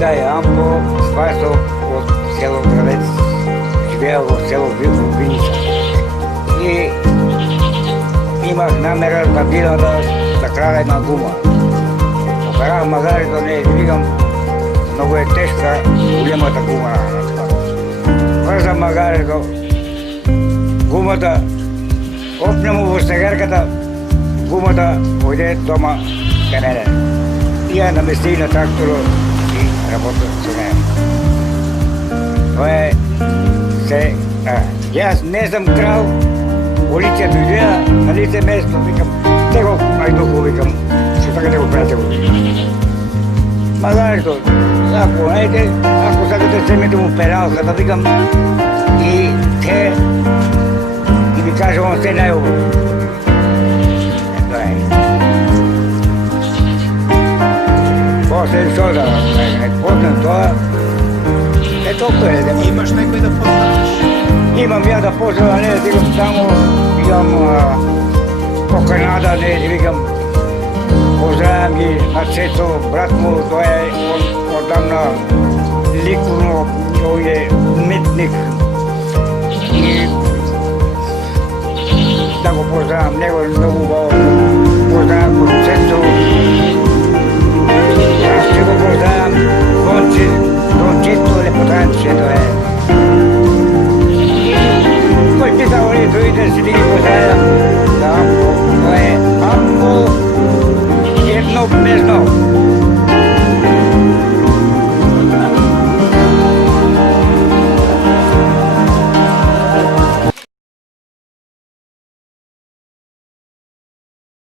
taj Ambo spasao od selo Gradec, živeo u selu Vinica. I imah namera da bila da kraja jedna guma. Operao magari do ne, vikam, mnogo je teška, uljemata guma. Вързам магарето, гумата, опнемо в стегарката, гумата отиде дома към мене. И я намести на трактора и работя с нея. Това е се... Аз не съм крал, полиция дойде на лице место, викам, него айдухо, викам, ще така да го пратя го. Магарето, ако знаете, ако сакате вземете му пералката, викам, и те, и ми каже, он се най-убо. Ето е. После що да познам това, е толкова е. Имаш някой да познаваш? Имам я да познам, не, викам само, имам по Канада, не, викам, поздравям ги на Цецо, брат му, той е отдавна ликовно, той е митник. И да го поздравям, него е много хубаво. Поздравям го Цецо. Аз ще го поздравям, Дончето Лепотранче, той е. Кой пита, оли, другите си да ги поздравям. Да, той е Амбо. Jedno,